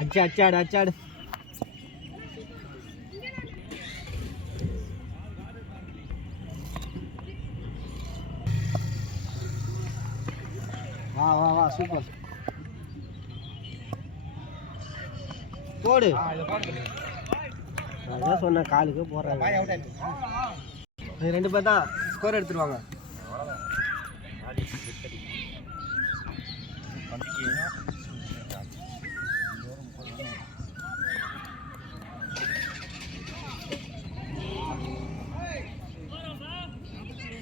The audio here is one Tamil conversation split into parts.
அச்சாடு அச்சாடு. வா வா வா சூப்பர். போடு. அதான் சொன்ன காலுக்கு போடுறாங்க. ரெண்டு பேர் தான் ஸ்கோர் எடுத்துருவாங்க.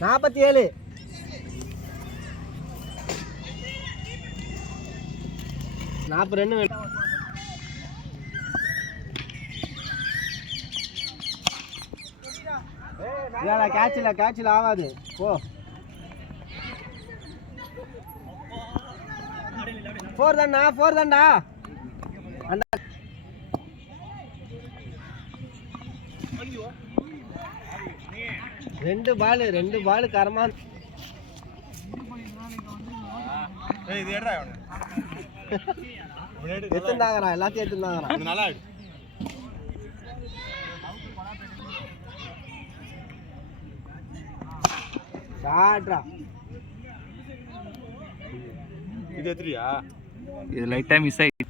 நாற்பத்தி 47. ரன் வேணும். கேட்சில் ஆகாது. போ 4 தான்டா. அந்த 2 பால் கரமா. எடுத்துட்டாங்கடா, எல்லாத்தையும் எடுத்துட்டாங்கடா. ஷாட்ரா. இது எத்திரியா? இது லைட்டா மிஸ் ஆயிடுச்சு.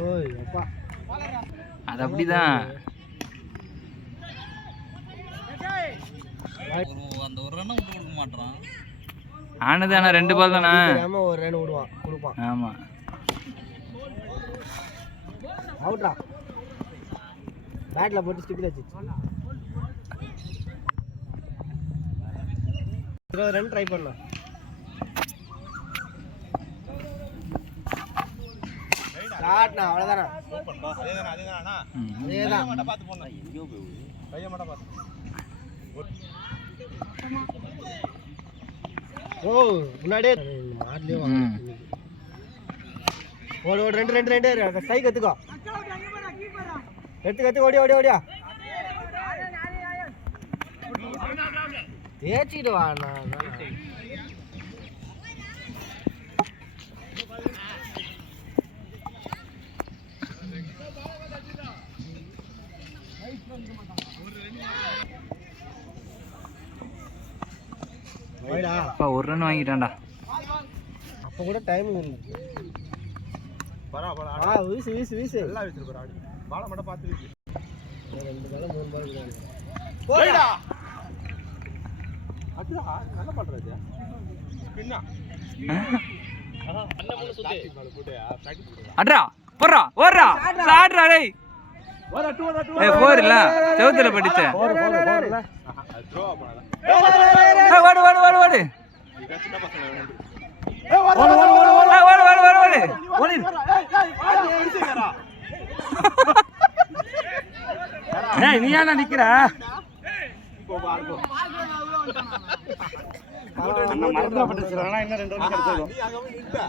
ஓய் அப்பா, அது அப்படிதான். அந்த ஒரு ரன் விட்டு கொடுக்க மாட்டான். ஆனது ஆனா 2 பால் தானா? ஒரு ரன் விடுவான் கொடுப்பான். ஆமா அவுட்ரா. பேட்ல போட்டு ஸ்டிக்ல வச்சு 20 ரன் ட்ரை பண்ணலாம். ஷாட்னா அவ்வளவுதானா? சூப்பர்ப்பா. அதேதானா? அதேதான். மட்டும் பாத்து போடணும். எங்கயோ போகுது. கைய மட்டும் பாத்து. ஓ முன்னாடியே மாட்லயே வாங்க. ஓடு 2 ஸ்ட்ரைக் எடுத்துக்கோ. எடுத்து ஓடியா. தேய்ச்சிடுவா. ஒரு ரன் வாங்கிட்டான்டா. அப்ப கூட டைம் வீசு எல்லாம் வீசிரு ஆடு. பால மட்டும் பாத்து வீசு. 2 பால் 3 பால் விடுறாங்க. போடா. அதுடா நல்ல பண்றது. ஸ்பின்னா. அண்ணா மூணு சுத்து. பால் போடுயா. பிராக்டீஸ் போடுடா. அட்ரா போறா ஓடுறா. ஷாட்ரா டேய். ஓடா 2 ஏய் போர் இல்ல. செவுத்துல பட்டுச்சு. போறல. த்ரோ பண்ணல. ஓடு. இத சின்ன பசங்க வேணும். ஓடு. ஏய் நீ ஏன் நிக்கிற? போ பால் போ. அண்ணா மறந்துடப்பட்டுச்சுடா. இன்னும் 2 ரன் கிடைச்சது. நீ அங்க போய் நிக்க.